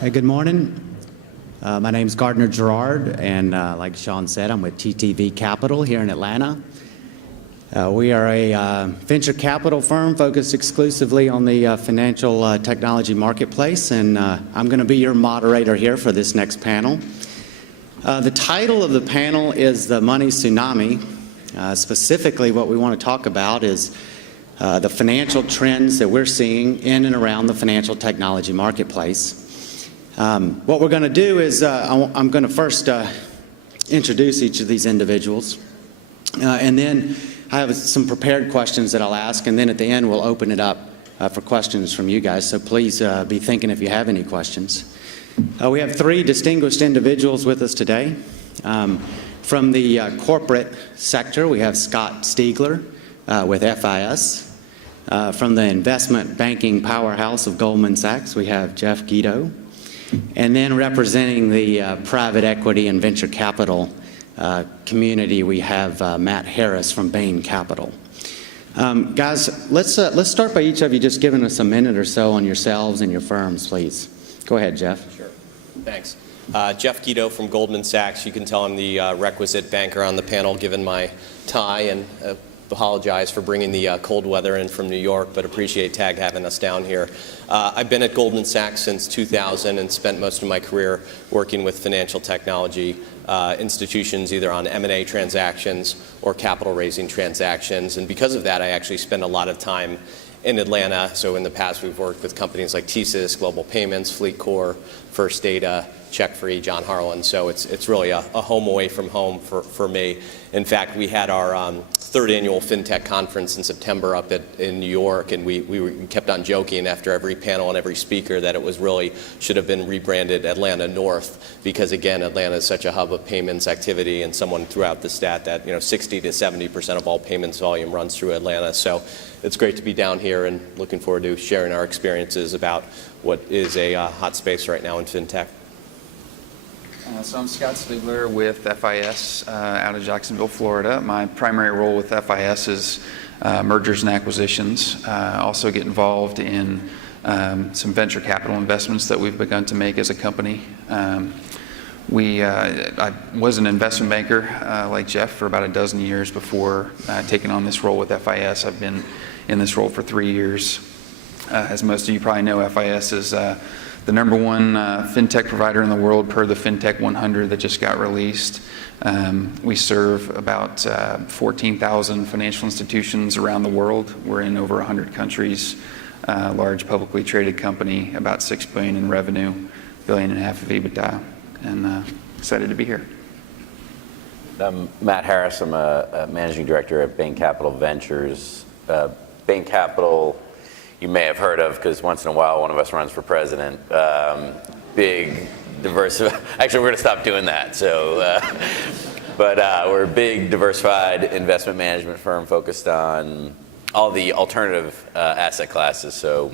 Hey, good morning. My name's Gardiner Garrard, and like Sean said, I'm with TTV Capital here in Atlanta. We are a venture capital firm focused exclusively on the financial technology marketplace, and I'm going to be your moderator here for this next panel. The title of the panel is The Money Tsunami. Specifically, what we want to talk about is the financial trends that we're seeing in and around the financial technology marketplace. What we're going to do is I'm going to first introduce each of these individuals, and then I have some prepared questions that I'll ask, and then at the end we'll open it up for questions from you guys, so please be thinking if you have any questions. We have three distinguished individuals with us today. From the corporate sector, we have Scott Stiegler with FIS. From the investment banking powerhouse of Goldman Sachs, we have Jeff Gido. And then representing the private equity and venture capital community, we have Matt Harris from Bain Capital. Guys, let's start by each of you just giving us a minute or so on yourselves and your firms, please. Go ahead, Jeff. Sure. Thanks. Jeff Gido from Goldman Sachs. You can tell I'm the requisite banker on the panel given my tie, and apologize for bringing the cold weather in from New York, but appreciate TAG having us down here. I've been at Goldman Sachs since 2000 and spent most of my career working with financial technology institutions, either on M&A transactions or capital raising transactions. And because of that, I actually spend a lot of time in Atlanta. So in the past, we've worked with companies like TSYS, Global Payments, FleetCor, First Data, CheckFree, John Harlan. So it's really a home away from home for me. In fact, we had our third annual FinTech conference in September up in New York, and we kept on joking after every panel and every speaker that it was really should have been rebranded Atlanta North, because again, Atlanta is such a hub of payments activity, and someone threw out the stat that 60 to 70% of all payments volume runs through Atlanta. So it's great to be down here and looking forward to sharing our experiences about what is a hot space right now in FinTech. So I'm Scott Stiegler with FIS out of Jacksonville, Florida. My primary role with FIS is mergers and acquisitions. Also get involved in some venture capital investments that we've begun to make as a company. I was an investment banker like Jeff for about a dozen years before taking on this role with FIS. I've been in this role for 3 years. As most of you probably know, FIS is the number one fintech provider in the world per the Fintech 100 that just got released. We serve about 14,000 financial institutions around the world. We're in over 100 countries, large publicly traded company, about $6 billion in revenue, $1.5 billion of EBITDA, and excited to be here. I'm Matt Harris. I'm a managing director at Bain Capital Ventures. Bain Capital, you may have heard of, because once in a while one of us runs for president. Big, diversified. Actually, we're going to stop doing that. So, but we're a big, diversified investment management firm focused on all the alternative asset classes. So,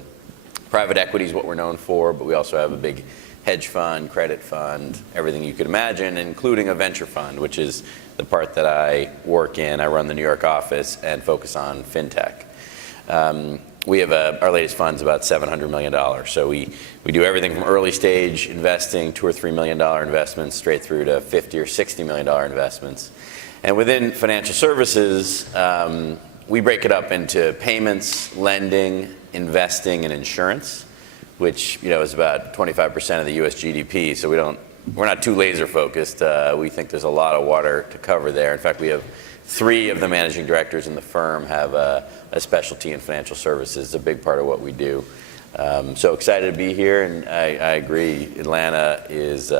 private equity is what we're known for, but we also have a big hedge fund, credit fund, everything you could imagine, including a venture fund, which is the part that I work in. I run the New York office and focus on fintech. We have our latest fund's about $700 million. So we do everything from early stage investing, $2 or $3 million investments, straight through to $50 or $60 million investments. And within financial services, we break it up into payments, lending, investing, and insurance, which is about 25% of the U.S. GDP. So we're not too laser focused. We think there's a lot of water to cover there. In fact, we have 3 of the managing directors in the firm have a specialty in financial services. It's a big part of what we do. So excited to be here, and I agree, Atlanta is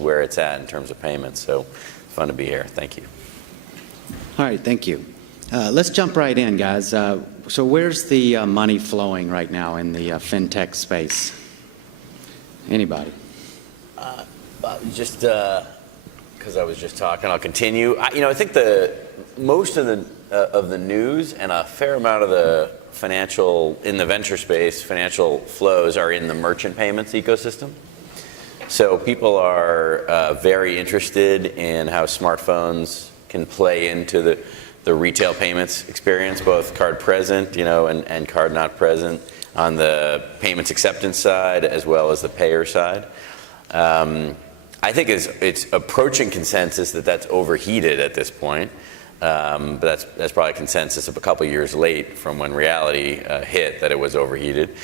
where it's at in terms of payments. So fun to be here. Thank you. All right, thank you. Let's jump right in, guys. So where's the money flowing right now in the fintech space? Anybody? Just because I was just talking, I'll continue. I think most of the news and a fair amount of the financial, in the venture space, financial flows are in the merchant payments ecosystem. So people are very interested in how smartphones can play into the retail payments experience, both card present, and card not present. on the payments acceptance side as well as the payer side. I think it's approaching consensus that that's overheated at this point. But that's probably a consensus of a couple years late from when reality hit that it was overheated.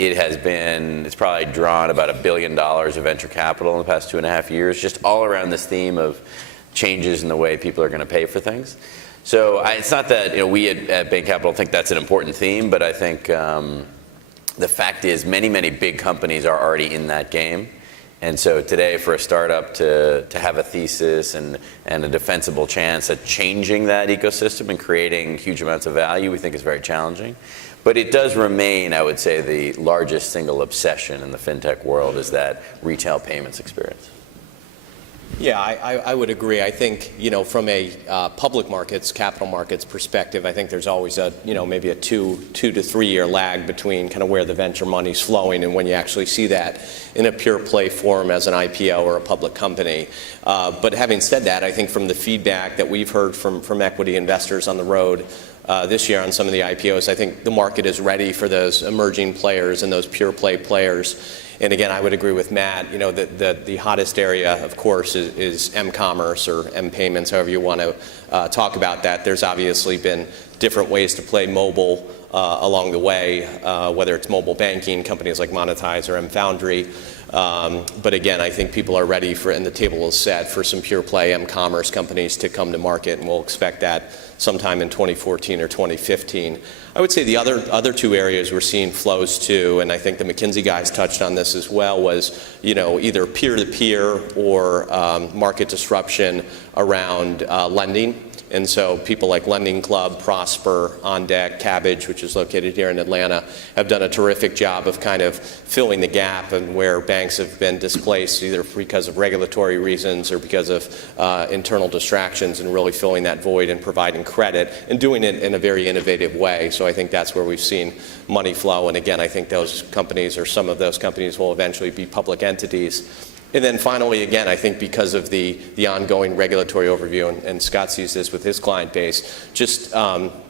It's probably drawn about $1 billion of venture capital in the past 2.5 years, just all around this theme of changes in the way people are going to pay for things. So it's not that we at Bain Capital think that's an important theme, but I think the fact is many big companies are already in that game. And so today, for a startup to have a thesis and a defensible chance at changing that ecosystem and creating huge amounts of value, we think is very challenging. But it does remain, I would say, the largest single obsession in the fintech world is that retail payments experience. Yeah, I would agree. I think, from a public markets, capital markets perspective, I think there's always maybe a two to 3 year lag between kind of where the venture money's flowing and when you actually see that in a pure play form as an IPO or a public company. But having said that, I think from the feedback that we've heard from equity investors on the road this year on some of the IPOs, I think the market is ready for those emerging players and those pure play players. And again, I would agree with Matt, that the hottest area, of course, is m-commerce or m-payments, however you want to talk about that. There's obviously been different ways to play mobile along the way, whether it's mobile banking, companies like Monetize or M-Foundry. But again, I think people are ready for, and the table is set for some pure play m-commerce companies to come to market, and we'll expect that sometime in 2014 or 2015. I would say the other two areas we're seeing flows to, and I think the McKinsey guys touched on this as well, was either peer-to-peer or market disruption around lending. And so people like Lending Club, Prosper, On Deck, Cabbage, which is located here in Atlanta, have done a terrific job of kind of filling the gap and where banks have been displaced either because of regulatory reasons or because of internal distractions, and really filling that void and providing credit and doing it in a very innovative way. So I think that's where we've seen money flow. And again, I think those companies or some of those companies will eventually be public entities. And then finally, again, I think because of the ongoing regulatory overview, and Scott sees this with his client base, just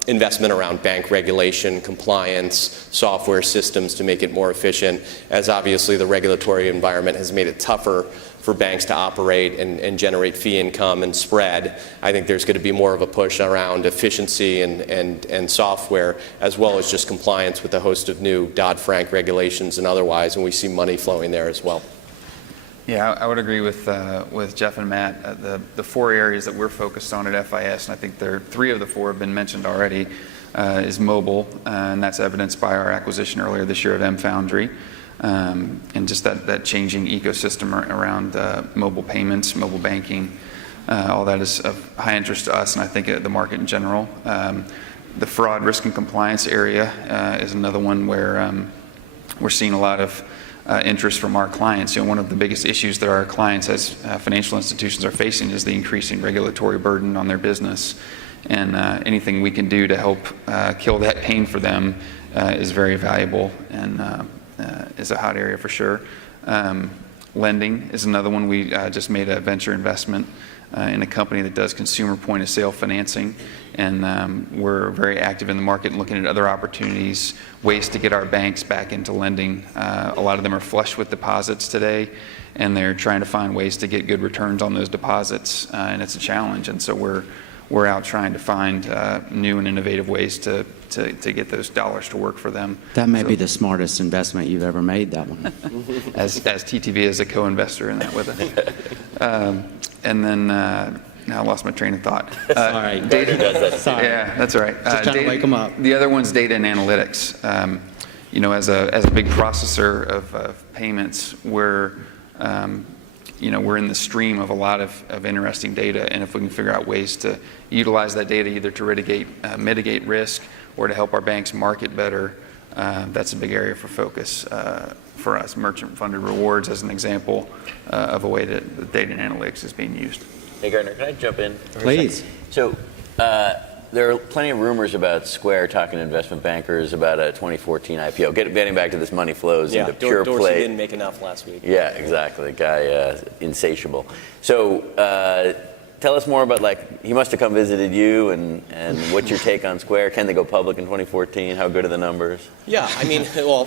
investment around bank regulation, compliance, software systems to make it more efficient, as obviously the regulatory environment has made it tougher for banks to operate and generate fee income and spread. I think there's going to be more of a push around efficiency and software, as well as just compliance with a host of new Dodd-Frank regulations and otherwise, and we see money flowing there as well. Yeah, I would agree with Jeff and Matt. The four areas that we're focused on at FIS, and I think three of the four have been mentioned already, is mobile, and that's evidenced by our acquisition earlier this year of M-Foundry, and just that changing ecosystem around mobile payments, mobile banking, all that is of high interest to us, and I think the market in general. The fraud, risk, and compliance area is another one where we're seeing a lot of interest from our clients. One of the biggest issues that our clients as financial institutions are facing is the increasing regulatory burden on their business. And anything we can do to help kill that pain for them is very valuable and is a hot area for sure. Lending is another one. We just made a venture investment in a company that does consumer point of sale financing, and we're very active in the market and looking at other opportunities, ways to get our banks back into lending. A lot of them are flush with deposits today, and they're trying to find ways to get good returns on those deposits, and it's a challenge. And so we're out trying to find new and innovative ways to get those dollars to work for them. That may be the smartest investment you've ever made, that one. As TTV is a co-investor in that with us. And then now I lost my train of thought. All right. Sorry. Yeah, that's all right. Just trying to wake them up. The other one's data and analytics. As a big processor of payments, we're in the stream of a lot of interesting data, and if we can figure out ways to utilize that data either to mitigate risk or to help our banks market better, that's a big area for focus for us. Merchant-funded rewards, as an example of a way that data and analytics is being used. Hey, Gardiner, can I jump in? Please. So there are plenty of rumors about Square talking to investment bankers about a 2014 IPO. Getting back to this money flows into pure Dorsey play. didn't make enough last week. Yeah, exactly. The guy, insatiable. So tell us more about, like, he must have come visited you, and what's your take on Square? Can they go public in 2014? How good are the numbers? Yeah, I mean, well,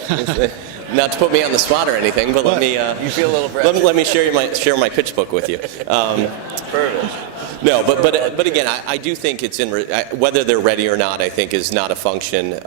not to put me on the spot or anything, but let me You feel a little pressure. let me share my pitch book with you. Perfect. No, but again, I do think it's whether they're ready or not, I think is not a function.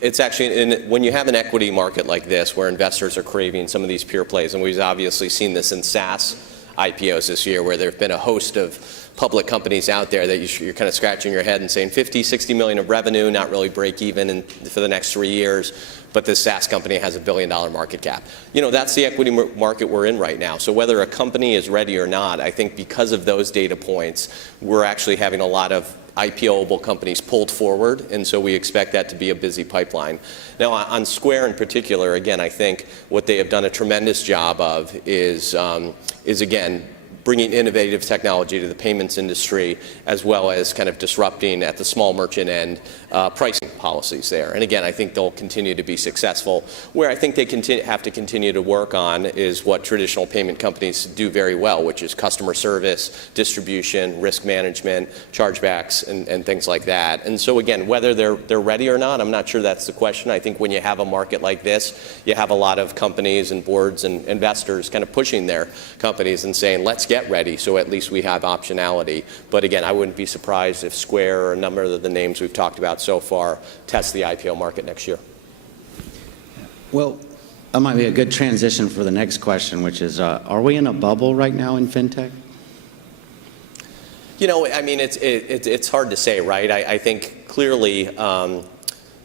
It's actually, when you have an equity market like this where investors are craving some of these pure plays, and we've obviously seen this in SaaS IPOs this year where there have been a host of public companies out there that you're kind of scratching your head and saying 50, 60 million of revenue, not really break even for the next 3 years, but this SaaS company has $1 billion market cap. That's the equity market we're in right now. So whether a company is ready or not, I think because of those data points, we're actually having a lot of IPO-able companies pulled forward, and so we expect that to be a busy pipeline. Now, on Square in particular, again, I think what they have done a tremendous job of is again, bringing innovative technology to the payments industry, as well as kind of disrupting at the small merchant end pricing policies there. And again, I think they'll continue to be successful. Where I think they have to continue to work on is what traditional payment companies do very well, which is customer service, distribution, risk management, chargebacks, and things like that. And so again, whether they're ready or not, I'm not sure that's the question. I think when you have a market like this, you have a lot of companies and boards and investors kind of pushing their companies and saying, let's get ready, so at least we have optionality. But again, I wouldn't be surprised if Square or a number of the names we've talked about so far test the IPO market next year. Well, that might be a good transition for the next question, which is, are we in a bubble right now in fintech? I mean, it's hard to say, right? I think clearly,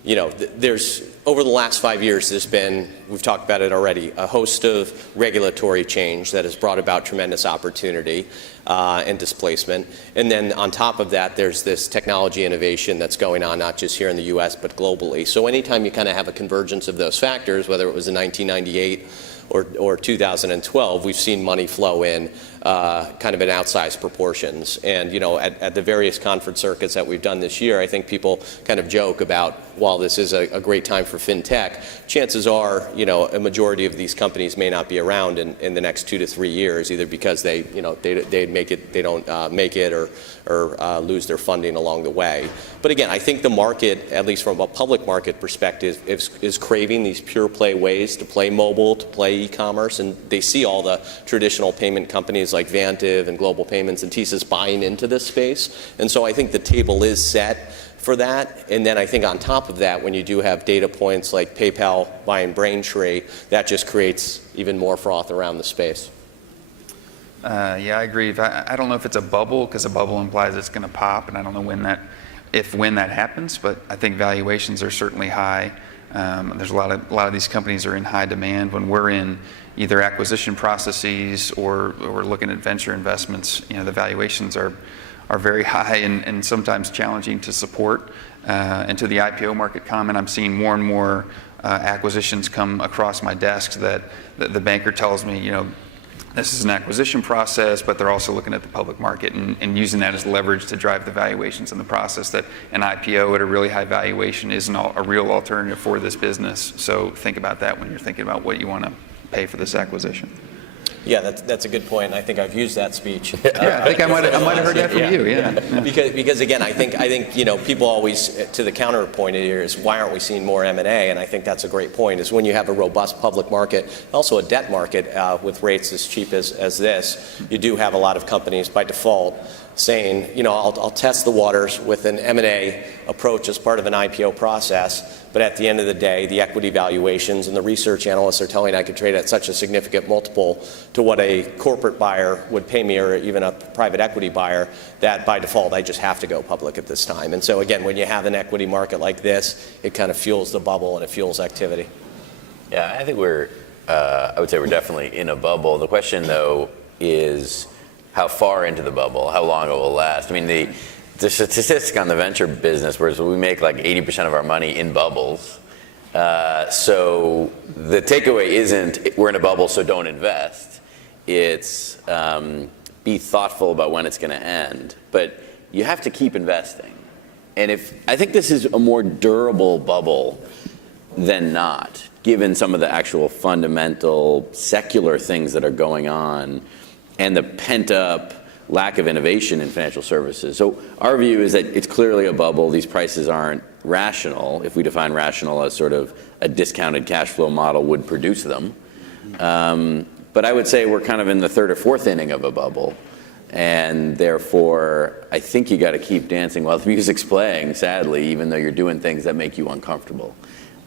there's, over the last 5 years, there's been, we've talked about it already, a host of regulatory change that has brought about tremendous opportunity and displacement. And then on top of that, there's this technology innovation that's going on, not just here in the US, but globally. So anytime you kind of have a convergence of those factors, whether it was in 1998 or 2012, we've seen money flow in kind of in outsized proportions. And at the various conference circuits that we've done this year, I think people kind of joke about, while this is a great time for fintech, chances are a majority of these companies may not be around in the next 2 to 3 years, either because they make it, they don't make it, or lose their funding along the way. But again, I think the market, at least from a public market perspective, is craving these pure play ways to play mobile, to play e-commerce, and they see all the traditional payment companies like Vantiv and Global Payments and TSYS buying into this space. And so I think the table is set for that. And then I think on top of that, when you do have data points like PayPal buying Braintree, that just creates even more froth around the space. Yeah, I agree. I don't know if it's a bubble, because a bubble implies it's going to pop, and I don't know when that happens, but I think valuations are certainly high. There's a lot of these companies are in high demand. When we're in either acquisition processes or we're looking at venture investments, the valuations are very high and sometimes challenging to support. And to the IPO market comment, I'm seeing more and more acquisitions come across my desk that the banker tells me, this is an acquisition process, but they're also looking at the public market and using that as leverage to drive the valuations in the process, that an IPO at a really high valuation isn't a real alternative for this business. So think about that when you're thinking about what you want to pay for this acquisition. Yeah, that's a good point. I think I've used that speech. Yeah, I think I might have heard that from you. Yeah. Because again, I think people always, to the counterpoint here is, why aren't we seeing more M&A? And I think that's a great point. Is when you have a robust public market, also a debt market with rates as cheap as this, you do have a lot of companies by default saying, I'll test the waters with an M&A approach as part of an IPO process, but at the end of the day, the equity valuations and the research analysts are telling I could trade at such a significant multiple to what a corporate buyer would pay me, or even a private equity buyer, that by default I just have to go public at this time. And so again, when you have an equity market like this, it kind of fuels the bubble and it fuels activity. Yeah, I think I would say we're definitely in a bubble. The question, though, is how far into the bubble, how long it will last. I mean, the statistic on the venture business, whereas we make like 80% of our money in bubbles. So the takeaway isn't we're in a bubble, so don't invest. It's be thoughtful about when it's going to end. But you have to keep investing. And I think this is a more durable bubble than not, given some of the actual fundamental secular things that are going on and the pent-up lack of innovation in financial services. So our view is that it's clearly a bubble. These prices aren't rational, if we define rational as sort of a discounted cash flow model would produce them. But I would say we're kind of in the third or fourth inning of a bubble. And therefore, I think you got to keep dancing while the music's playing, sadly, even though you're doing things that make you uncomfortable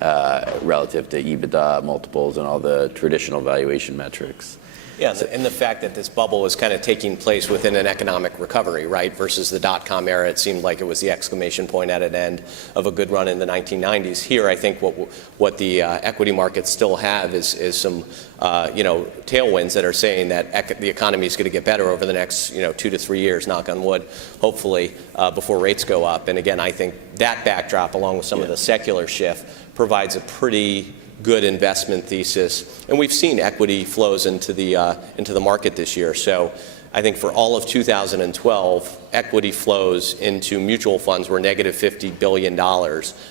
relative to EBITDA multiples and all the traditional valuation metrics. Yeah, and the fact that this bubble is kind of taking place within an economic recovery, right, versus the dot-com era. It seemed like it was the exclamation point at an end of a good run in the 1990s. Here, I think what the equity markets still have is some, tailwinds that are saying that the economy is going to get better over the next, 2 to 3 years, knock on wood, hopefully, before rates go up. And again, I think that backdrop, along with some of the secular shift, provides a pretty good investment thesis, and we've seen equity flows into the market this year. So I think for all of 2012, equity flows into mutual funds were negative $50 billion.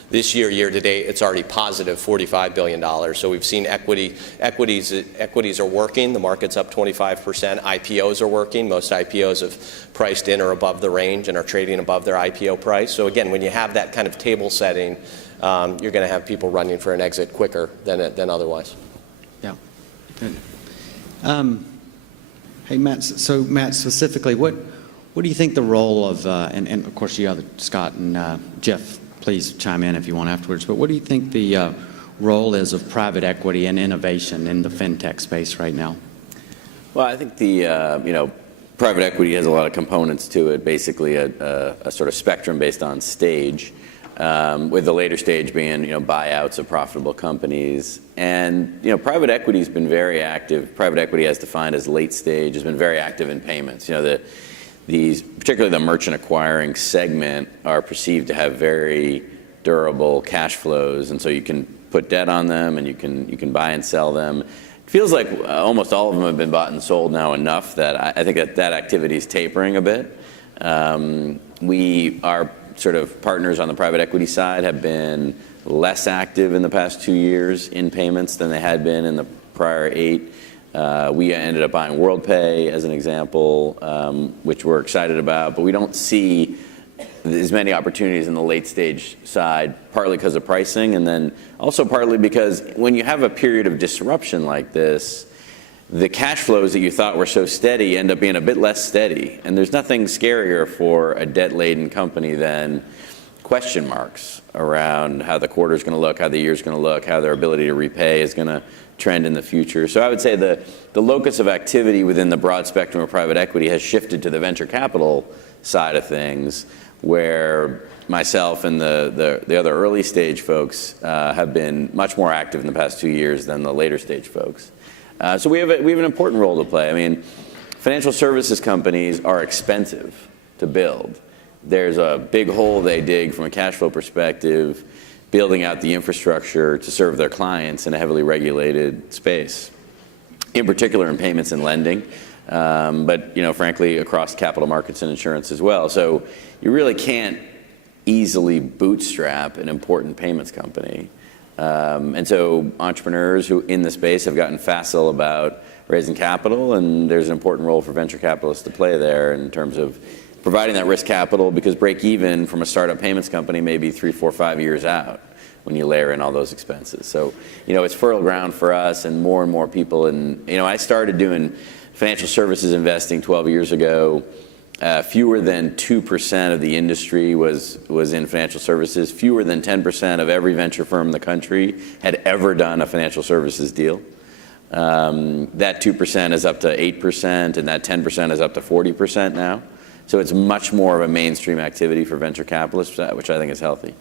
This year, year to date, it's already positive $45 billion. So we've seen equities are working. The market's up 25%. IPOs are working. Most IPOs have priced in or above the range and are trading above their IPO price. So again, when you have that kind of table setting, you're going to have people running for an exit quicker than otherwise. Yeah. Good. Hey, Matt. So, Matt, specifically, what do you think the role of and of course you other Scott and Jeff, please chime in if you want afterwards. But what do you think the role is of private equity and innovation in the fintech space right now? Well, I think the private equity has a lot of components to it. Basically, a sort of spectrum based on stage. With the later stage being, buyouts of profitable companies. And, private equity has been very active. Private equity, as defined as late stage, has been very active in payments. These, particularly the merchant acquiring segment, are perceived to have very durable cash flows. And so you can put debt on them and you can buy and sell them. It feels like almost all of them have been bought and sold now enough that I think that activity is tapering a bit. We are sort of partners on the private equity side have been less active in the past 2 years in payments than they had been in the prior 8. We ended up buying WorldPay as an example, which we're excited about, but we don't see as many opportunities in the late stage side, partly because of pricing, and then also partly because when you have a period of disruption like this, the cash flows that you thought were so steady end up being a bit less steady. And there's nothing scarier for a debt-laden company than question marks around how the quarter's going to look, how the year's going to look, how their ability to repay is going to trend in the future. So I would say the locus of activity within the broad spectrum of private equity has shifted to the venture capital side of things, where myself and the other early stage folks have been much more active in the past 2 years than the later stage folks. So we have an important role to play. I mean, financial services companies are expensive to build. There's a big hole they dig from a cash flow perspective, building out the infrastructure to serve their clients in a heavily regulated space, in particular in payments and lending, but frankly across capital markets and insurance as well. So you really can't easily bootstrap an important payments company. And so entrepreneurs who in the space have gotten facile about raising capital, and there's an important role for venture capitalists to play there in terms of providing that risk capital, because break even from a startup payments company may be 3, 4, 5 years out when you layer in all those expenses. So, it's fertile ground for us and more people. And, I started doing financial services investing 12 years ago. Fewer than 2% of the industry was in financial services. Fewer than 10% of every venture firm in the country had ever done a financial services deal. That 2% is up to 8%, and that 10% is up to 40% now. So it's much more of a mainstream activity for venture capitalists, which I think is healthy.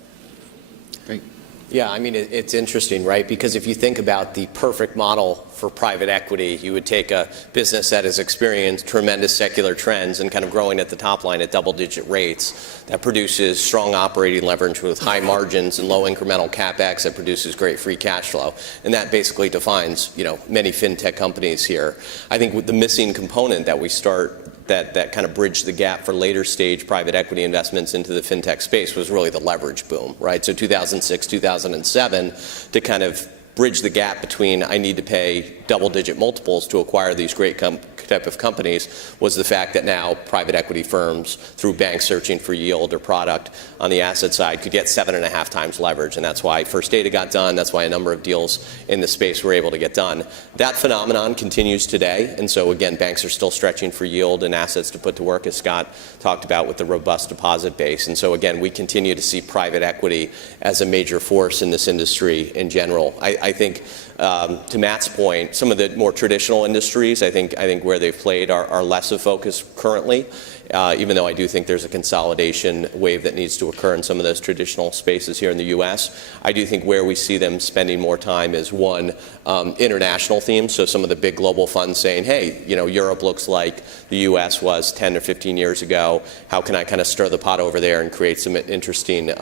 Great. Yeah, I mean, it's interesting, right? Because if you think about the perfect model for private equity, you would take a business that has experienced tremendous secular trends and kind of growing at the top line at double-digit rates, that produces strong operating leverage with high margins and low incremental capex, that produces great free cash flow. And that basically defines, many fintech companies here. I think with the missing component that we start that kind of bridged the gap for later stage private equity investments into the fintech space was really the leverage boom, right? So 2006, 2007, to kind of bridge the gap between I need to pay double-digit multiples to acquire these great type of companies was the fact that now private equity firms, through banks searching for yield or product on the asset side, could get 7.5 times leverage. And that's why First Data got done. That's why a number of deals in the space were able to get done. That phenomenon continues today. And so, again, banks are still stretching for yield and assets to put to work, as Scott talked about, with the robust deposit base. And so, again, we continue to see private equity as a major force in this industry in general. I think, to Matt's point, some of the more traditional industries, I think where they've played are less of focus currently, even though I do think there's a consolidation wave that needs to occur in some of those traditional spaces here in the U.S. I do think where we see them spending more time is, one, international themes. So some of the big global funds saying, hey, Europe looks like the U.S. was 10 or 15 years ago. How can I kind of stir the pot over there and create some interesting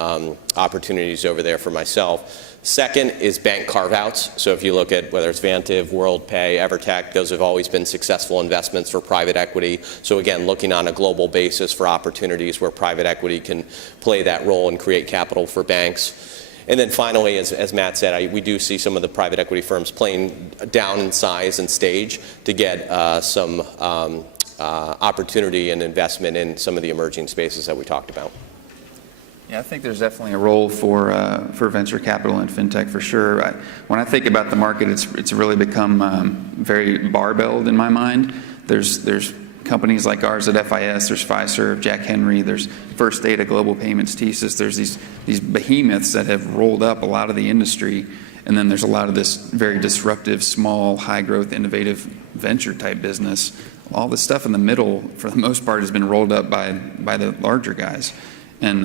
opportunities over there for myself? Second is bank carve-outs. So if you look at whether it's Vantiv, WorldPay, Evertec, those have always been successful investments for private equity. So again, looking on a global basis for opportunities where private equity can play that role and create capital for banks. And then finally, as Matt said, we do see some of the private equity firms playing down in size and stage to get some opportunity and investment in some of the emerging spaces that we talked about. Yeah, I think there's definitely a role for venture capital and fintech for sure. When I think about the market, it's really become very barbelled in my mind. There's companies like ours at FIS, there's Fiserv, Jack Henry, there's First Data, Global Payments, TSYS. There's these behemoths that have rolled up a lot of the industry, and then there's a lot of this very disruptive, small, high-growth, innovative venture-type business. All the stuff in the middle, for the most part, has been rolled up by the larger guys. And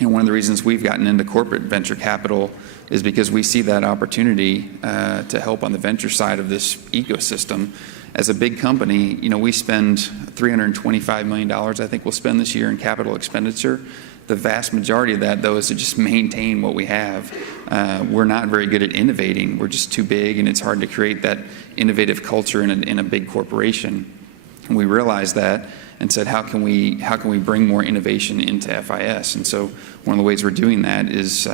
one of the reasons we've gotten into corporate venture capital is because we see that opportunity to help on the venture side of this ecosystem. As a big company, we spend $325 million, I think we'll spend this year in capital expenditure. The vast majority of that, though, is to just maintain what we have. We're not very good at innovating. We're just too big, and it's hard to create that innovative culture in a big corporation. And we realized that and said, how can we bring more innovation into FIS? And so one of the ways we're doing that is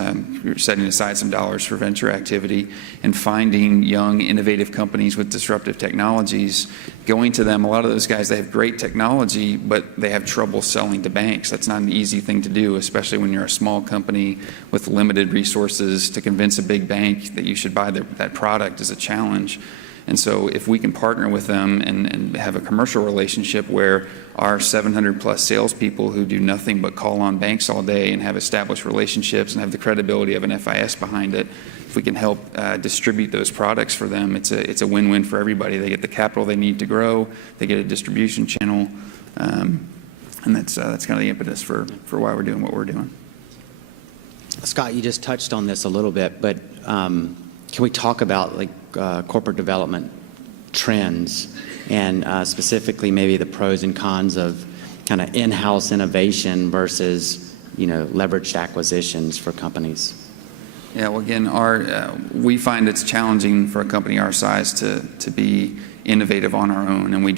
we're setting aside some dollars for venture activity and finding young, innovative companies with disruptive technologies, going to them. A lot of those guys, they have great technology, but they have trouble selling to banks. That's not an easy thing to do, especially when you're a small company with limited resources. To convince a big bank that you should buy that product is a challenge. And so if we can partner with them and have a commercial relationship where our 700-plus salespeople who do nothing but call on banks all day and have established relationships and have the credibility of an FIS behind it, if we can help distribute those products for them, it's a win-win for everybody. They get the capital they need to grow, they get a distribution channel, and that's kind of the impetus for why we're doing what we're doing. Scott, you just touched on this a little bit, but can we talk about corporate development trends and specifically maybe the pros and cons of kind of in-house innovation versus leveraged acquisitions for companies? Yeah, well, again, we find it's challenging for a company our size to be innovative on our own, and we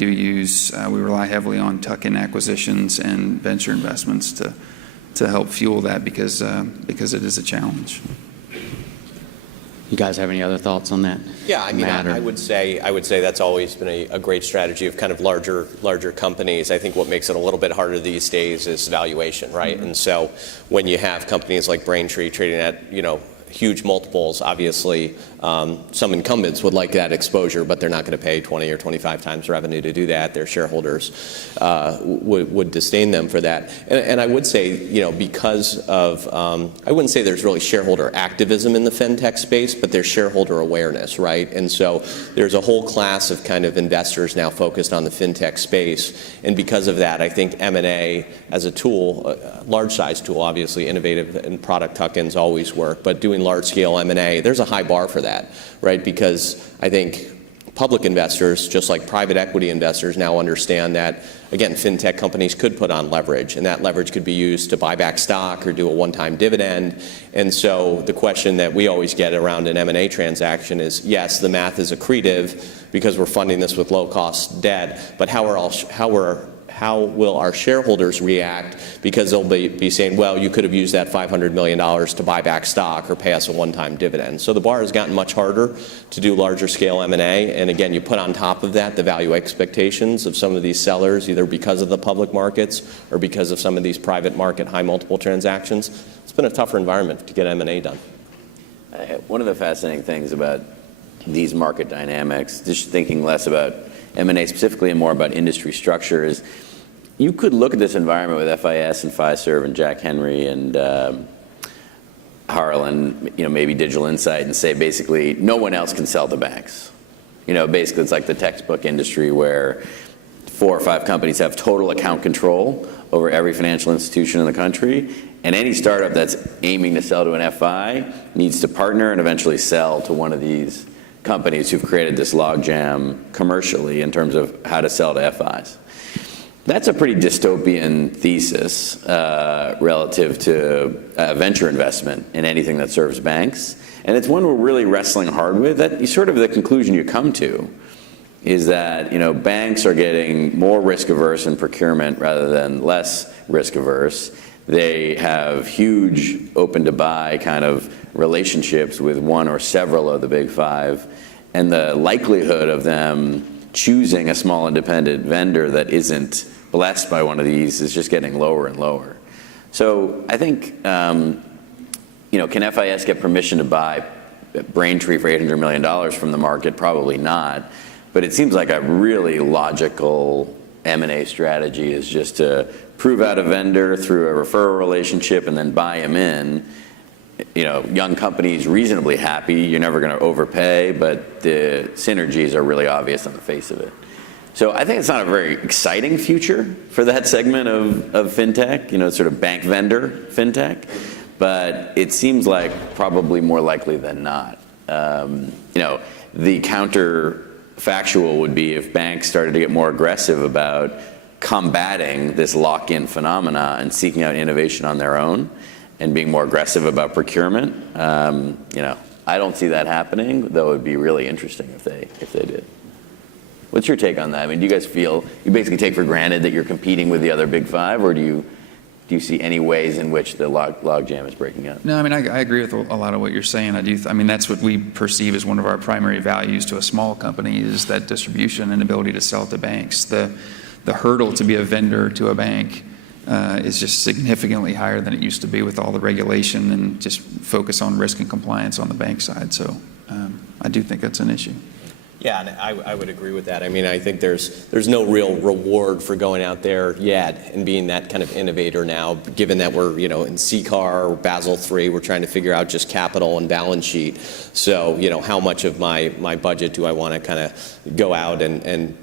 rely heavily on tuck-in acquisitions and venture investments to help fuel that because it is a challenge. You guys have any other thoughts on that? Yeah, I mean, I would say that's always been a great strategy of kind of larger companies. I think what makes it a little bit harder these days is valuation, right? Mm-hmm. And so when you have companies like Braintree trading at huge multiples, obviously some incumbents would like that exposure, but they're not going to pay 20 or 25 times revenue to do that. Their shareholders would disdain them for that. And I would say, because of, I wouldn't say there's really shareholder activism in the fintech space, but there's shareholder awareness, right? And so there's a whole class of kind of investors now focused on the fintech space. And because of that, I think M&A as a tool, a large size tool, obviously innovative and product tuck-ins always work, but doing large-scale M&A, there's a high bar for that, right? Because I think public investors, just like private equity investors, now understand that, again, fintech companies could put on leverage, and that leverage could be used to buy back stock or do a one-time dividend. And so the question that we always get around an M&A transaction is, yes, the math is accretive because we're funding this with low-cost debt, but how how will our shareholders react, because they'll be saying, well, you could have used that $500 million to buy back stock or pay us a one-time dividend. So the bar has gotten much harder to do larger scale M&A. And again, you put on top of that the value expectations of some of these sellers, either because of the public markets or because of some of these private market high multiple transactions. It's been a tougher environment to get M&A done. One of the fascinating things about these market dynamics, just thinking less about M&A specifically and more about industry structure, is you could look at this environment with FIS and Fiserv and Jack Henry and Harlan, maybe Digital Insight, and say basically no one else can sell to banks. Basically it's like the textbook industry where 4 or 5 companies have total account control over every financial institution in the country, and any startup that's aiming to sell to an FI needs to partner and eventually sell to one of these companies who've created this logjam commercially in terms of how to sell to FIs. That's a pretty dystopian thesis relative to venture investment in anything that serves banks. And it's one we're really wrestling hard with. That sort of the conclusion you come to is that banks are getting more risk averse in procurement rather than less risk averse. They have huge open to buy kind of relationships with one or several of the big 5, and the likelihood of them choosing a small independent vendor that isn't blessed by one of these is just getting lower and lower. So I think, can FIS get permission to buy Braintree for $800 million from the market? Probably not. But it seems like a really logical M&A strategy is just to prove out a vendor through a referral relationship and then buy them in. Young companies reasonably happy. You're never going to overpay, but the synergies are really obvious on the face of it. So I think it's not a very exciting future for that segment of fintech, sort of bank vendor fintech, but it seems like probably more likely than not. The counterfactual would be if banks started to get more aggressive about combating this lock-in phenomena and seeking out innovation on their own and being more aggressive about procurement. I don't see that happening, though it would be really interesting if they did. What's your take on that? I mean, do you guys feel you basically take for granted that you're competing with the other big 5, or do you see any ways in which the logjam is breaking up? No, I mean, I agree with a lot of what you're saying. I mean, that's what we perceive as one of our primary values to a small company is that distribution and ability to sell to banks. The hurdle to be a vendor to a bank is just significantly higher than it used to be with all the regulation and just focus on risk and compliance on the bank side. So I do think that's an issue. Yeah, and I would agree with that. I mean, I think there's no real reward for going out there yet and being that kind of innovator now, given that we're, in CCAR or Basel III, we're trying to figure out just capital and balance sheet. So, how much of my budget do I want to kind of go out and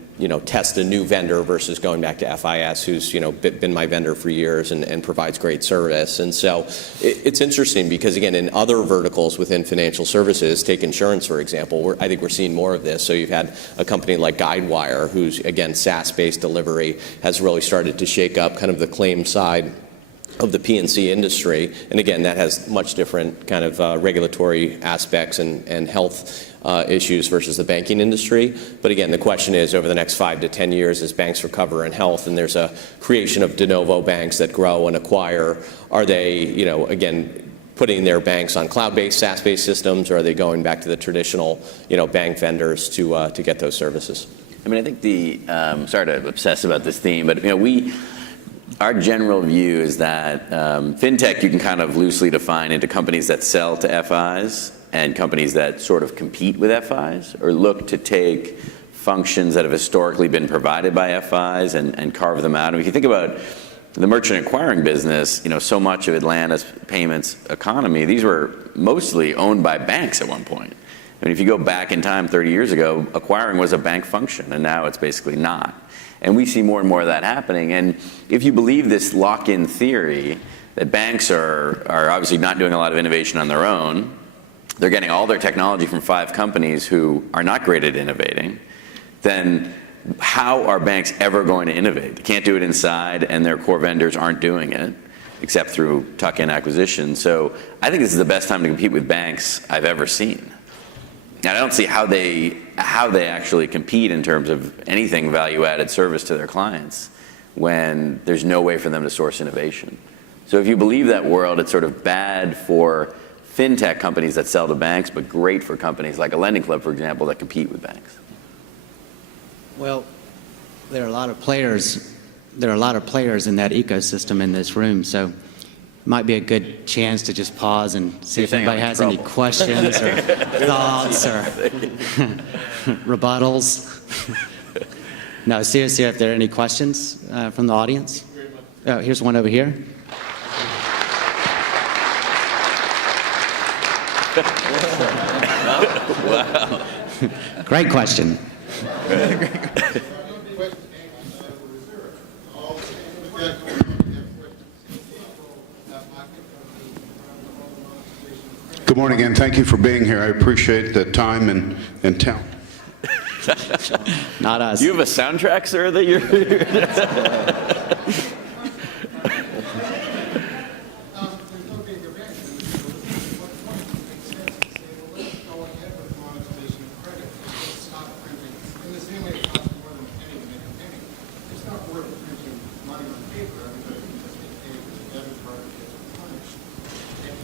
test a new vendor versus going back to FIS, who's, been my vendor for years and provides great service. And so it's interesting because, again, in other verticals within financial services, take insurance, for example, I think we're seeing more of this. So you've had a company like Guidewire, who's, again, SaaS-based delivery, has really started to shake up kind of the claim side of the P&C industry. And again, that has much different kind of regulatory aspects and health issues versus the banking industry. But again, the question is, over the next 5 to 10 years, as banks recover in health and there's a creation of de novo banks that grow and acquire, are they, again, putting their banks on cloud-based, SaaS-based systems, or are they going back to the traditional, bank vendors to get those services? I mean, I think sorry to obsess about this theme, but our general view is that fintech you can kind of loosely define into companies that sell to FIs and companies that sort of compete with FIs or look to take functions that have historically been provided by FIs and carve them out. And if you think about the merchant acquiring business, so much of Atlanta's payments economy, these were mostly owned by banks at one point. I mean, if you go back in time 30 years ago, acquiring was a bank function, and now it's basically not. And we see more and more of that happening. And if you believe this lock-in theory that banks are obviously not doing a lot of innovation on their own, they're getting all their technology from 5 companies who are not great at innovating, then how are banks ever going to innovate? They can't do it inside, and their core vendors aren't doing it, except through tuck-in acquisition. So I think this is the best time to compete with banks I've ever seen. And I don't see how they actually compete in terms of anything value-added service to their clients when there's no way for them to source innovation. So if you believe that world, it's sort of bad for fintech companies that sell to banks, but great for companies like a lending club, for example, that compete with banks. Well, there are a lot of players. There are a lot of players in that ecosystem in this room, so it might be a good chance to just pause and see You're if saying anybody I'm in has any trouble. questions or thoughts or rebuttals. No, seriously, if there are any questions from the audience. Oh, here's one over here. Wow. Great question. Good morning, and thank you for being here. I appreciate the time and talent. Not us. Do you have a soundtrack, sir, that you're...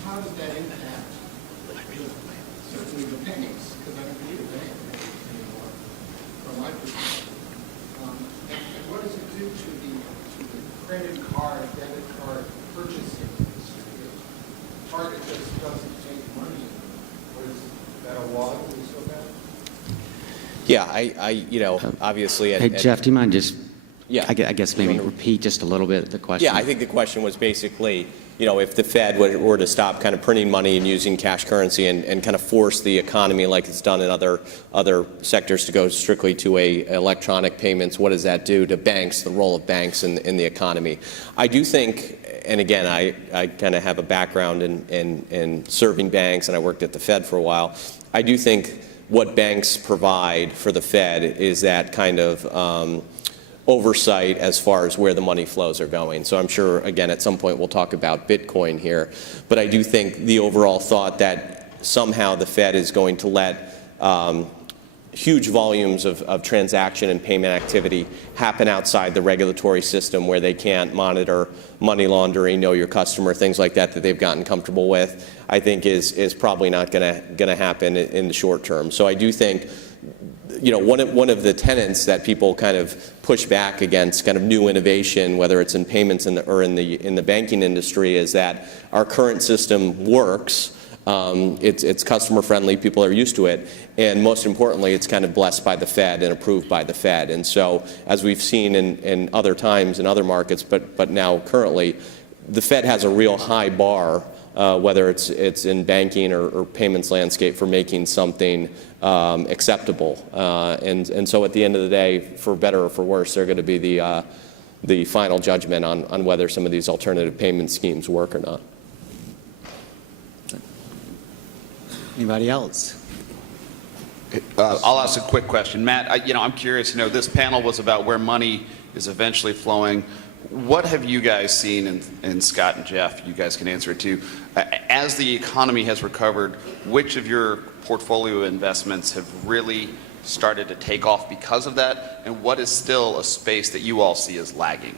How does that impact certainly the banks? Because I don't need a bank anymore, from my perspective. And what does it do to the credit card, debit card purchasing industry? Target just doesn't take money. Or is that a law that we still have? Yeah, obviously... Hey, Jeff, do you mind just, Yeah. I guess maybe repeat just a little bit the question? Yeah, I think the question was basically, if the Fed were to stop kind of printing money and using cash currency and kind of force the economy like it's done in other sectors to go strictly to electronic payments, what does that do to banks, the role of banks in the economy? I do think, and again, I kind of have a background in serving banks, and I worked at the Fed for a while. I do think what banks provide for the Fed is that kind of oversight as far as where the money flows are going. So I'm sure, again, at some point we'll talk about Bitcoin here. But I do think the overall thought that somehow the Fed is going to let huge volumes of transaction and payment activity happen outside the regulatory system where they can't monitor money laundering, know your customer, things like that they've gotten comfortable with, I think is probably not going to happen in the short term. So I do think one of the tenets that people kind of push back against kind of new innovation, whether it's in payments or in the banking industry, is that our current system works. It's customer friendly, people are used to it, and most importantly, it's kind of blessed by the Fed and approved by the Fed. And so, as we've seen in other times in other markets, but now currently, the Fed has a real high bar, whether it's in banking or payments landscape, for making something acceptable. And so at the end of the day, for better or for worse, they're going to be the final judgment on whether some of these alternative payment schemes work or not. Anybody else? I'll ask a quick question. Matt, I'm curious, this panel was about where money is eventually flowing. What have you guys seen, and Scott and Jeff, you guys can answer it too, as the economy has recovered, which of your portfolio investments have really started to take off because of that, and what is still a space that you all see as lagging?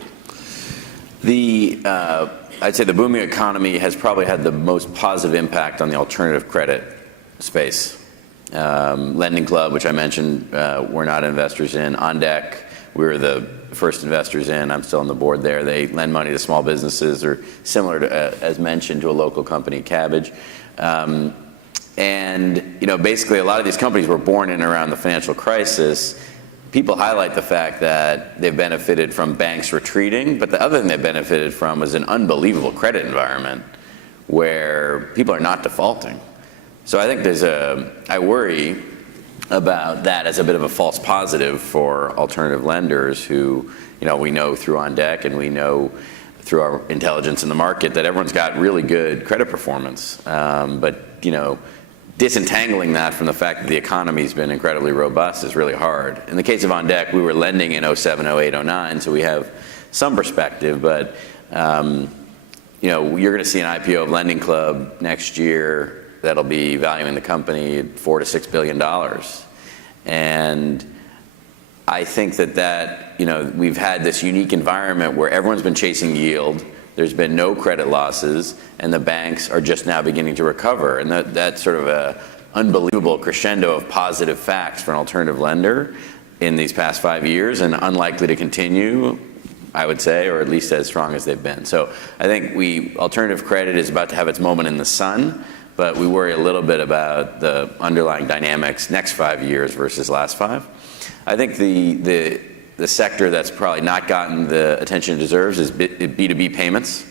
I'd say the booming economy has probably had the most positive impact on the alternative credit space. Lending Club, which I mentioned, we're not investors in. On Deck, we were the first investors in. I'm still on the board there. They lend money to small businesses, or similar to, as mentioned, to a local company, Cabbage. And basically a lot of these companies were born in and around the financial crisis. People highlight the fact that they've benefited from banks retreating, but the other thing they benefited from was an unbelievable credit environment where people are not defaulting. So I think I worry about that as a bit of a false positive for alternative lenders who, we know through On Deck and we know through our intelligence in the market that everyone's got really good credit performance. But disentangling that from the fact that the economy's been incredibly robust is really hard. In the case of On Deck, we were lending in 07, 08, 09, so we have some perspective, but you're going to see an IPO of Lending Club next year that'll be valuing the company at $4 to $6 billion. And I think that we've had this unique environment where everyone's been chasing yield. There's been no credit losses, and the banks are just now beginning to recover. And that's sort of a unbelievable crescendo of positive facts for an alternative lender in these past 5 years, and unlikely to continue, I would say, or at least as strong as they've been. So I think alternative credit is about to have its moment in the sun, but we worry a little bit about the underlying dynamics next 5 years versus last 5. I think the sector that's probably not gotten the attention it deserves is B2B payments.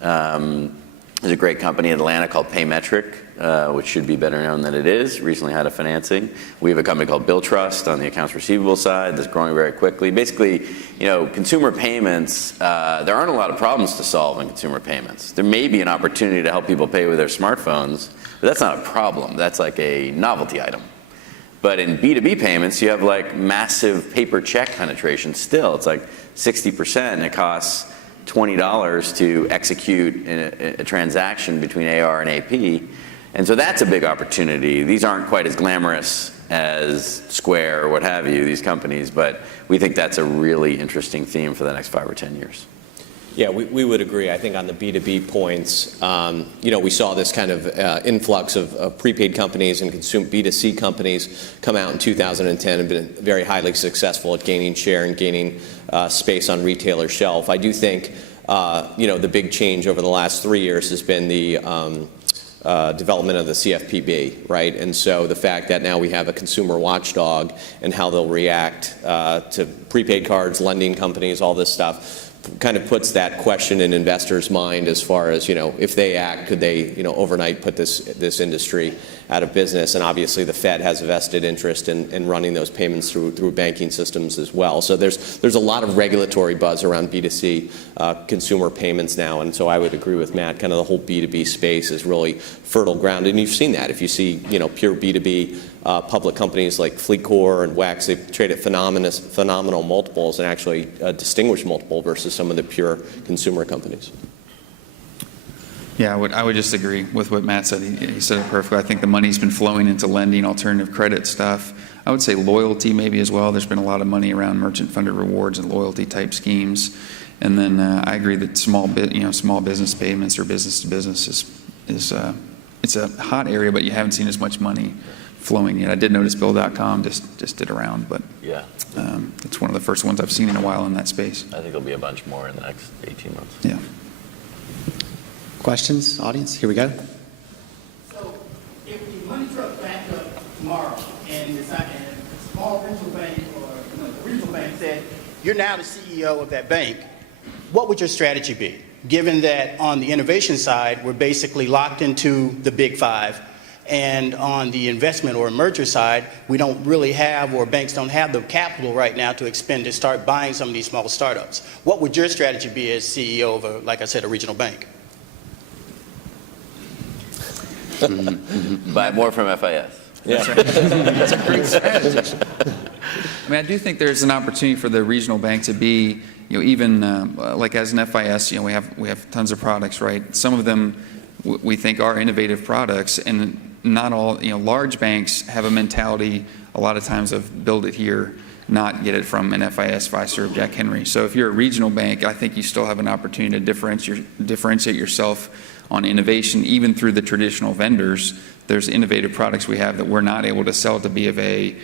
There's a great company in Atlanta called Paymetric, which should be better known than it is. Recently had a financing. We have a company called Bill Trust on the accounts receivable side that's growing very quickly. Basically, consumer payments, there aren't a lot of problems to solve in consumer payments. There may be an opportunity to help people pay with their smartphones, but that's not a problem. That's like a novelty item. But in B2B payments, you have like massive paper check penetration still. It's like 60%, and it costs $20 to execute a transaction between AR and AP. And so that's a big opportunity. These aren't quite as glamorous as Square or what have you, these companies, but we think that's a really interesting theme for the next 5 or 10 years. Yeah, we would agree. I think on the B2B points, we saw this kind of influx of prepaid companies and B2C companies come out in 2010 and been very highly successful at gaining share and gaining space on retailer shelf. I do think, the big change over the last 3 years has been the development of the CFPB, right? And so the fact that now we have a consumer watchdog and how they'll react to prepaid cards, lending companies, all this stuff, kind of puts that question in investors' mind as far as, if they act, could they, overnight put this industry out of business? And obviously the Fed has a vested interest in running those payments through banking systems as well. So there's a lot of regulatory buzz around B2C consumer payments now. And so I would agree with Matt, kind of the whole B2B space is really fertile ground. And you've seen that. If you see, pure B2B public companies like FleetCor and WEX, they trade at phenomenal multiples, and actually distinguished multiple versus some of the pure consumer companies. Yeah, I would just agree with what Matt said. He said it perfectly. I think the money's been flowing into lending, alternative credit stuff. I would say loyalty maybe as well. There's been a lot of money around merchant-funded rewards and loyalty type schemes. And then I agree that small business payments or business to business is it's a hot area, but you haven't seen as much money flowing yet. I did notice Bill.com just did a round, but yeah, it's one of the first ones I've seen in a while in that space. I think there'll be a bunch more in the next 18 months. Yeah. Questions, audience? Here we go. So if the money truck backed up tomorrow and a small regional bank or the regional bank said, you're now the CEO of that bank, what would your strategy be? Given that on the innovation side, we're basically locked into the big five, and on the investment or merger side, we don't really have, or banks don't have the capital right now to expend to start buying some of these small startups. What would your strategy be as CEO of, like I said, a regional bank? Buy more from FIS. Yeah. That's a great strategy. I mean, I do think there's an opportunity for the regional bank to be, even like as an FIS, we have tons of products, right? Some of them we think are innovative products, and not all, large banks have a mentality a lot of times of build it here, not get it from an FIS, Fiserv, Jack Henry. So if you're a regional bank, I think you still have an opportunity to differentiate yourself on innovation, even through the traditional vendors. There's innovative products we have that we're not able to sell to B of A,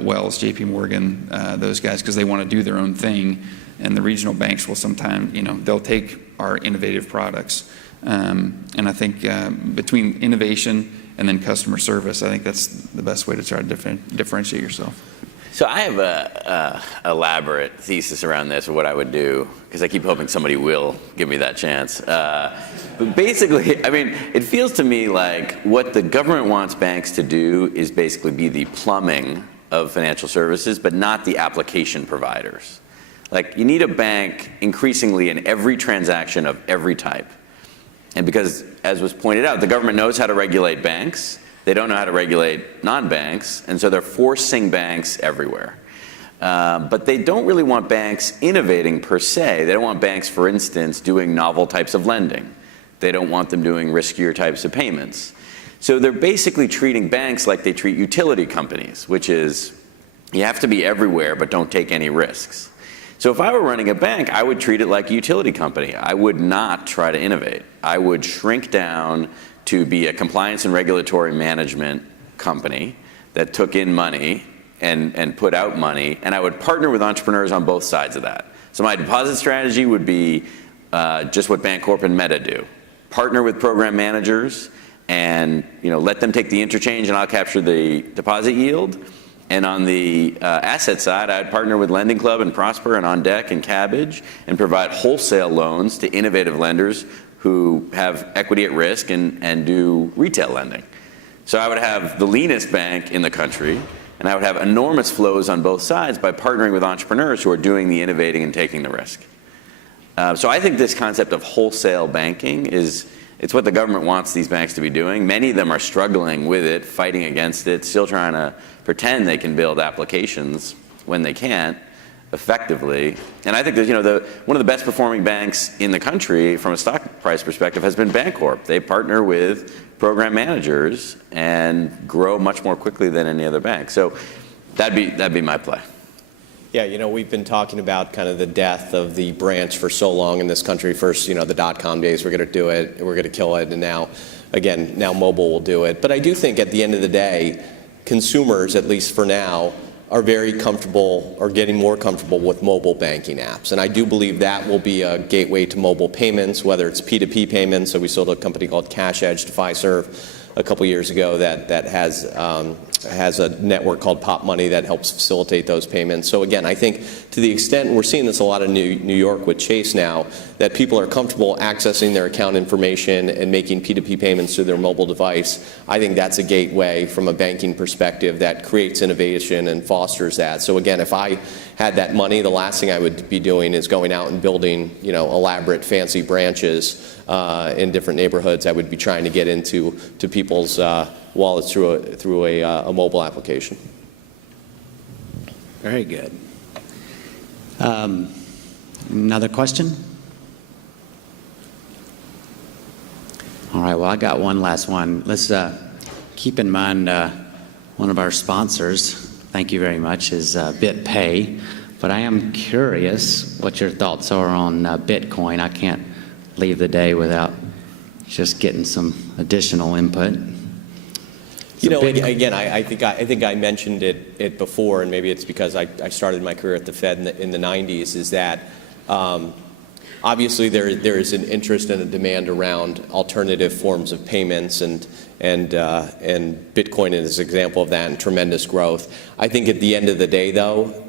Wells, JP Morgan, those guys, because they want to do their own thing. And the regional banks will sometimes, they'll take our innovative products. And I think between innovation and then customer service, I think that's the best way to try to differentiate yourself. So I have a elaborate thesis around this of what I would do, because I keep hoping somebody will give me that chance. But basically, I mean, it feels to me like what the government wants banks to do is basically be the plumbing of financial services, but not the application providers. Like, you need a bank increasingly in every transaction of every type. And because, as was pointed out, the government knows how to regulate banks. They don't know how to regulate non-banks, and so they're forcing banks everywhere. But they don't really want banks innovating per se. They don't want banks, for instance, doing novel types of lending. They don't want them doing riskier types of payments. So they're basically treating banks like they treat utility companies, which is, You have to be everywhere, but don't take any risks. So if I were running a bank, I would treat it like a utility company. I would not try to innovate. I would shrink down to be a compliance and regulatory management company that took in money and put out money, and I would partner with entrepreneurs on both sides of that. So my deposit strategy would be just what Bancorp and Meta do. Partner with program managers and let them take the interchange and I'll capture the deposit yield. And on the asset side, I'd partner with Lending Club and Prosper and On Deck and Cabbage and provide wholesale loans to innovative lenders who have equity at risk and do retail lending. So I would have the leanest bank in the country, and I would have enormous flows on both sides by partnering with entrepreneurs who are doing the innovating and taking the risk. So I think this concept of wholesale banking it's what the government wants these banks to be doing. Many of them are struggling with it, fighting against it, still trying to pretend they can build applications when they can't effectively. And I think that one of the best performing banks in the country from a stock price perspective has been Bancorp. They partner with program managers and grow much more quickly than any other bank. So that'd be my play. Yeah, we've been talking about kind of the death of the branch for so long in this country. First, the dot-com days, we're going to do it, we're going to kill it, and now mobile will do it. But I do think at the end of the day, consumers, at least for now, are very comfortable or getting more comfortable with mobile banking apps. And I do believe that will be a gateway to mobile payments, whether it's P2P payments. So we sold a company called Cash Edge to Fiserv a couple years ago that has a network called Pop Money that helps facilitate those payments. So again, I think to the extent we're seeing this a lot in New York with Chase now, that people are comfortable accessing their account information and making P2P payments through their mobile device, I think that's a gateway from a banking perspective that creates innovation and fosters that. So again, if I had that money, the last thing I would be doing is going out and building, elaborate, fancy branches in different neighborhoods. I would be trying to get into people's wallets through a mobile application. Very good. Another question? All right, well, I got one last one. Let's keep in mind one of our sponsors, thank you very much, is BitPay. But I am curious what your thoughts are on Bitcoin. I can't leave the day without just getting some additional input. Again, I think I mentioned it before, and maybe it's because I started my career at the Fed in the 90s, is that obviously there is an interest and a demand around alternative forms of payments, and Bitcoin is an example of that, and tremendous growth. I think at the end of the day, though,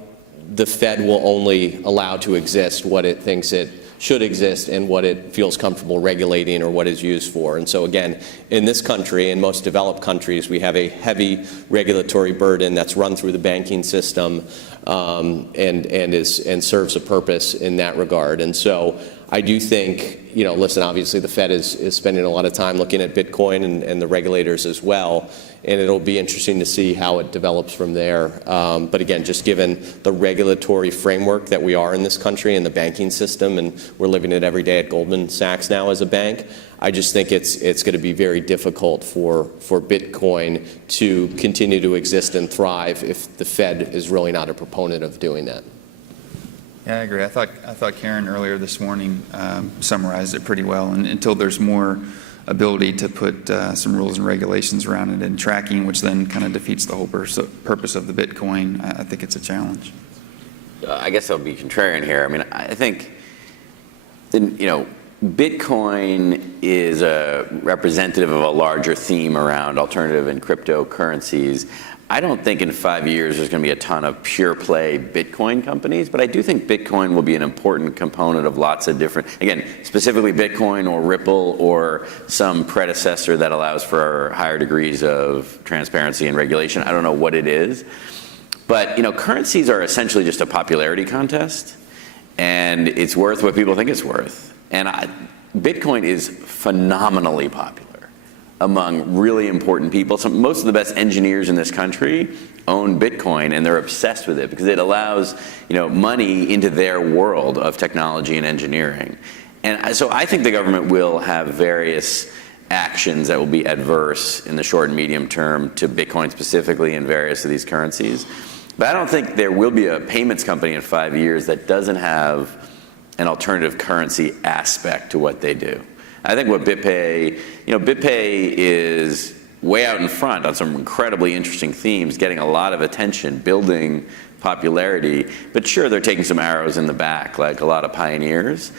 the Fed will only allow to exist what it thinks it should exist and what it feels comfortable regulating or what it's used for. And so again, in this country and most developed countries, we have a heavy regulatory burden that's run through the banking system and serves a purpose in that regard. And so I do think, listen, obviously the Fed is spending a lot of time looking at Bitcoin and the regulators as well, and it'll be interesting to see how it develops from there. But again, just given the regulatory framework that we are in this country and the banking system, and we're living it every day at Goldman Sachs now as a bank, I just think it's going to be very difficult for Bitcoin to continue to exist and thrive if the Fed is really not a proponent of doing that. Yeah, I agree. I thought Karen earlier this morning summarized it pretty well. And until there's more ability to put some rules and regulations around it and tracking, which then kind of defeats the whole purpose of the Bitcoin, I think it's a challenge. I guess I'll be contrarian here. I mean, I think, Bitcoin is a representative of a larger theme around alternative and cryptocurrencies. I don't think in 5 years there's going to be a ton of pure play Bitcoin companies, but I do think Bitcoin will be an important component of lots of different, again, specifically Bitcoin or Ripple or some predecessor that allows for higher degrees of transparency and regulation. I don't know what it is, but currencies are essentially just a popularity contest, and it's worth what people think it's worth. And Bitcoin is phenomenally popular among really important people. Most of the best engineers in this country own Bitcoin, and they're obsessed with it because it allows, money into their world of technology and engineering. And so I think the government will have various actions that will be adverse in the short and medium term to Bitcoin specifically and various of these currencies. But I don't think there will be a payments company in 5 years that doesn't have an alternative currency aspect to what they do. I think what BitPay, BitPay is way out in front on some incredibly interesting themes, getting a lot of attention, building popularity, but sure, they're taking some arrows in the back, like a lot of pioneers.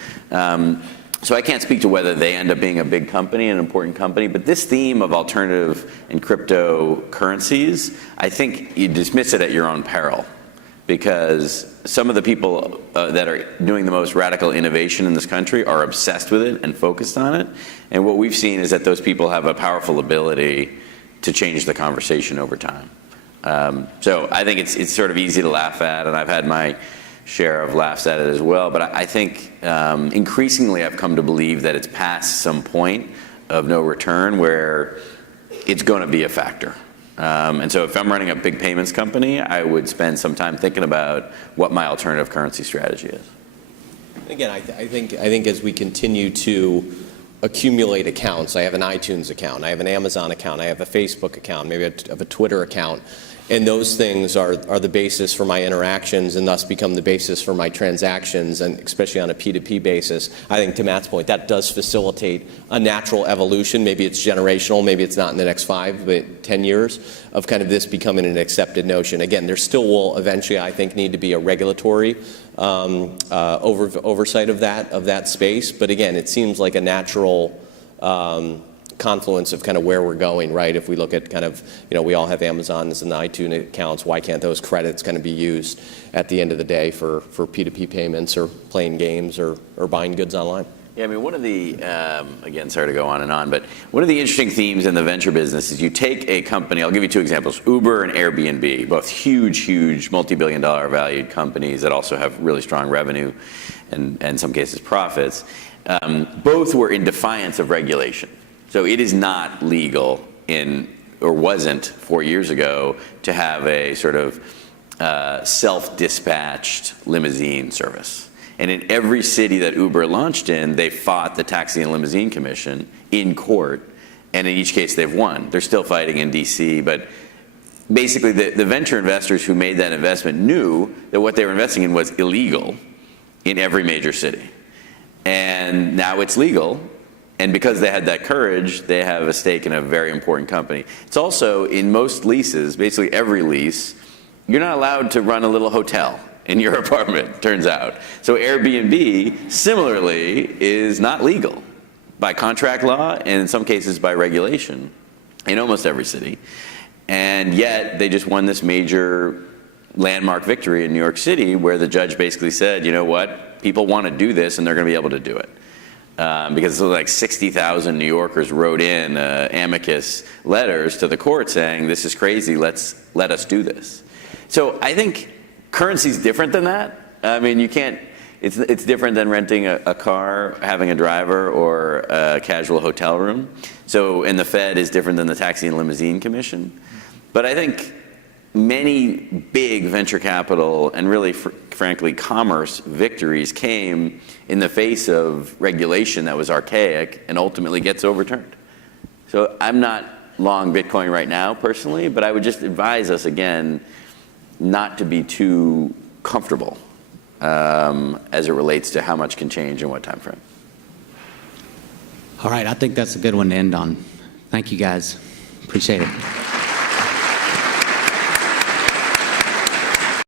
So I can't speak to whether they end up being a big company, an important company, but this theme of alternative and cryptocurrencies, I think you dismiss it at your own peril, because some of the people that are doing the most radical innovation in this country are obsessed with it and focused on it. And what we've seen is that those people have a powerful ability to change the conversation over time. So I think it's sort of easy to laugh at, and I've had my share of laughs at it as well. But I think increasingly I've come to believe that it's past some point of no return where it's going to be a factor. And so if I'm running a big payments company, I would spend some time thinking about what my alternative currency strategy is. Again, I think as we continue to accumulate accounts, I have an iTunes account, I have an Amazon account, I have a Facebook account, maybe I have a Twitter account, and those things are the basis for my interactions and thus become the basis for my transactions, and especially on a P2P basis. I think to Matt's point, that does facilitate a natural evolution. Maybe it's generational, maybe it's not in the next 5, but 10 years of kind of this becoming an accepted notion. Again, there still will eventually, I think, need to be a regulatory oversight of that space. But again, it seems like a natural confluence of kind of where we're going, right? If we look at kind of, we all have Amazons and iTunes accounts, why can't those credits kind of be used at the end of the day for P2P payments or playing games or buying goods online? Yeah, I mean, one of the, again, sorry to go on and on, but one of the interesting themes in the venture business is you take a company, I'll give you 2 examples, Uber and Airbnb, both huge, multi-billion-dollar valued companies that also have really strong revenue and in some cases profits. Both were in defiance of regulation. So it is not legal or wasn't 4 years ago to have a sort of self-dispatched limousine service. And in every city that Uber launched in, they fought the Taxi and Limousine Commission in court, and in each case they've won. They're still fighting in DC, but basically the venture investors who made that investment knew that what they were investing in was illegal in every major city. And now it's legal. And because they had that courage, they have a stake in a very important company. It's also, in most leases, basically every lease, you're not allowed to run a little hotel in your apartment, turns out. So Airbnb, similarly, is not legal by contract law and in some cases by regulation in almost every city. And yet, they just won this major landmark victory in New York City where the judge basically said, you know what, people want to do this and they're going to be able to do it. Because like 60,000 New Yorkers wrote in amicus letters to the court saying, this is crazy, let us do this. So I think currency's different than that. I mean, you can't, it's different than renting a car, having a driver, or a casual hotel room. So, and the Fed is different than the Taxi and Limousine Commission. But I think many big venture capital and really, frankly, commerce victories came in the face of regulation that was archaic and ultimately gets overturned. So I'm not long Bitcoin right now personally, but I would just advise us again not to be too comfortable as it relates to how much can change in what time frame. All right, I think that's a good one to end on. Thank you, guys. Appreciate it.